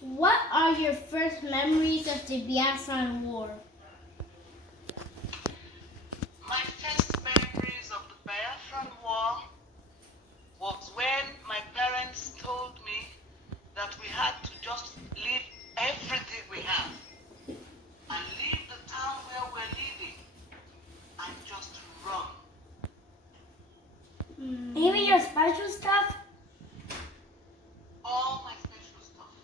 What are your first memories of the Biafran War? My first memories of the Biafran War was when my parents told me that we had to just leave everything we have and leave the town where we're living and just run. Even your special stuff? All my special stuff.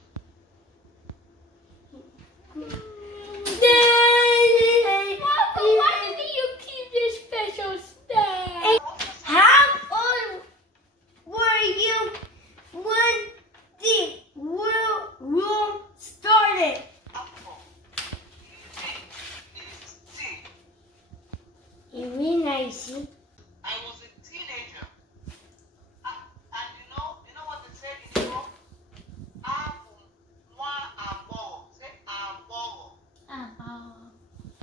Why did you keep this special stuff? How old were you when the World War started? Really nice. I was a teenager. And you know what they said in Europe? Say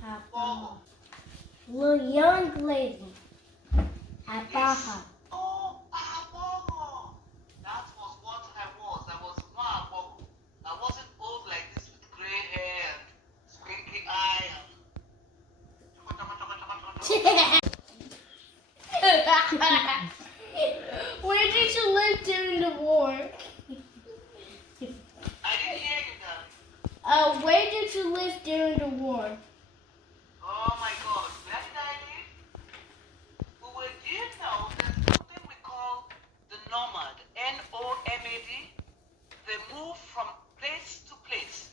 abogo. Little young lady. Abaha. Oh, abogo. That was what I was. I was more abogo. I wasn't old like this with gray hair and squinky eye and Where did you live during the war? I didn't hear you, darling. Where did you live during the war? Oh my God, where did I live? Well, do you know there's something we call the nomad, N-O-M-A-D? They move from place to place.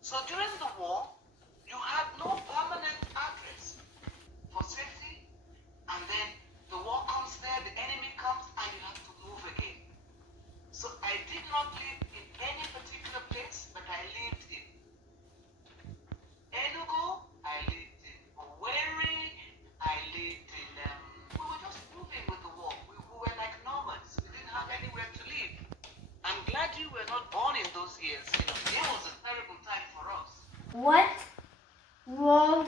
So during the war, you had no permanent address for safety, and then the war comes there, the enemy comes, and you have to move again. So I did not live in any particular place, but I lived in Enugu, I lived in Owerri, I lived in, we were just moving with the war. We were like nomads. We didn't have anywhere to live. I'm glad you were not born in those years. It was a terrible time for us. What role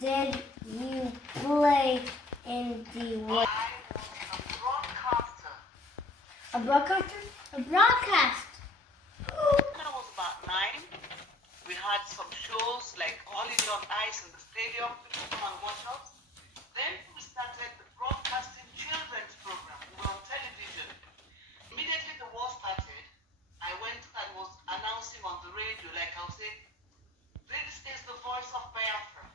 did you play in the war? I was a broadcaster. A broadcaster? A broadcast. When I was about 9, we had some shows like Holiday on Ice in the stadium. People come and watch us. Then we started the broadcasting children's program. We were on television. Immediately the war started, I went and was announcing on the radio, like I'll say, this is the voice of Biafra.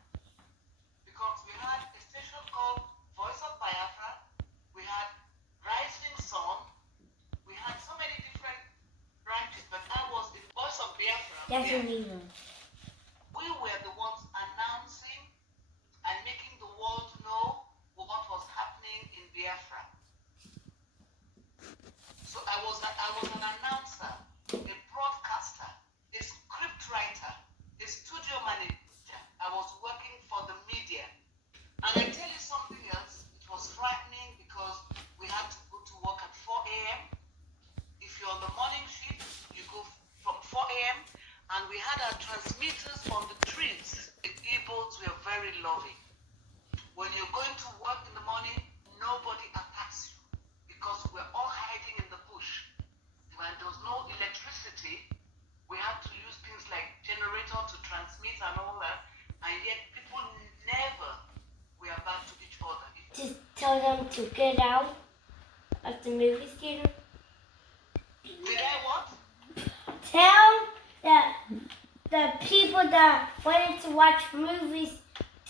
Because we had a station called Voice of Biafra, we had Rising Sun, we had so many different branches, but I was the voice of Biafra. That's Yeah. a reason. We were the ones announcing and making the world know what was happening in Biafra. So I was an announcer, a broadcaster, a script writer, a studio manager. I was working for the media. And I tell you something else, it was frightening because we had to go to work at 4 a.m. If you're on the morning shift, you go from 4 a.m. and we had our transmitters on the trees. The Igbos were very loving. When you're going to work in the morning, nobody attacks you because we're all hiding in the bush. When there was no electricity, we had to use things like generator to transmit and all that, and yet people never were bad to each other. Just tell them to get out of the movie theater. Did I what? Tell the people that wanted to watch movies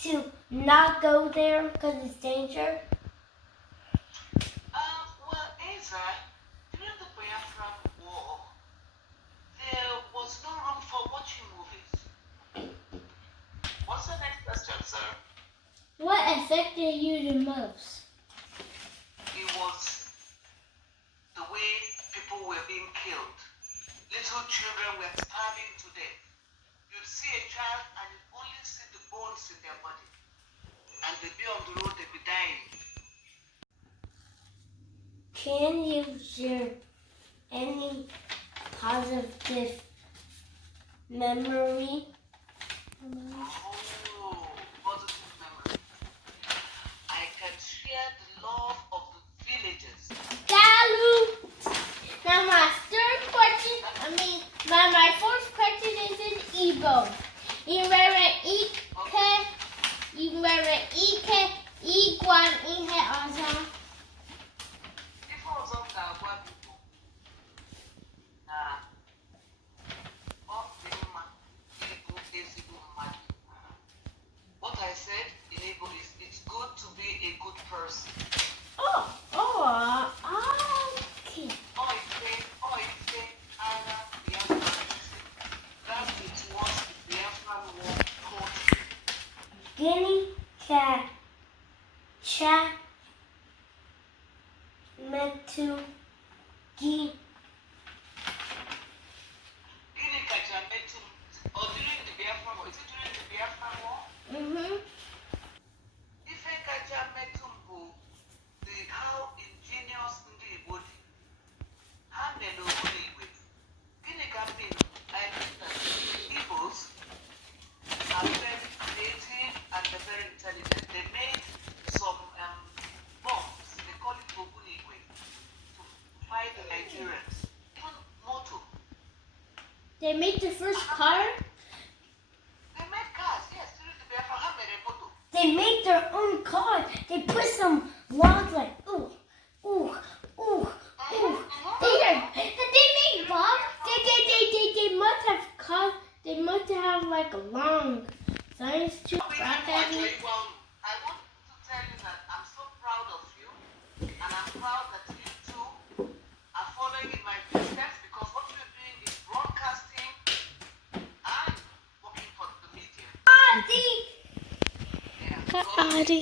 to not go there because it's danger. Well, Asa, during the Biafran War, there was no room for watching movies. What's the next question, sir? What affected you the most? It was the way people were being killed. Little children were starving to death. You'd see a child and you'd only see the bones in their body. And they'd be on the road, they'd be dying. Can you share any positive memory? Oh, positive memory. I can share the love of the villagers. Galu. Now my third question, Now my first question is in Igbo. Inwere ike ịgwa ihe ọzọ. Ife ọzọ m ga-agwa gị bụ na ọ dị mma ịbụ ezigbo mmadụ. What I said in Igbo is it's good to be a good person. Okay. That it was the Biafran War Surviving. Gini ka cha metu gi. Gini kacha metu or during the Biafran War? Is it during the Biafran War? Ife kacha metu bụ how ingenious ndị Igbo dị. Ha mere obodo Igwe. Gịnị ka m mean? I mean that Igbos are very creative and they're very intelligent. They made some bombs, they call it Ogunigwe, to fight the Nigerians. Even motor. They made the first car? They made cars, yes, during the Biafra. How made a motor? They made their own car. They put some logs like ooh, ooh, ooh, ooh. They made Bob. They must have they must have like a long science too. Actually, well, I want to tell you that I'm so proud of you, and I'm proud that you too are following in my footsteps, because what you're doing is broadcasting and working for the media. Adi. Yeah. So Adi.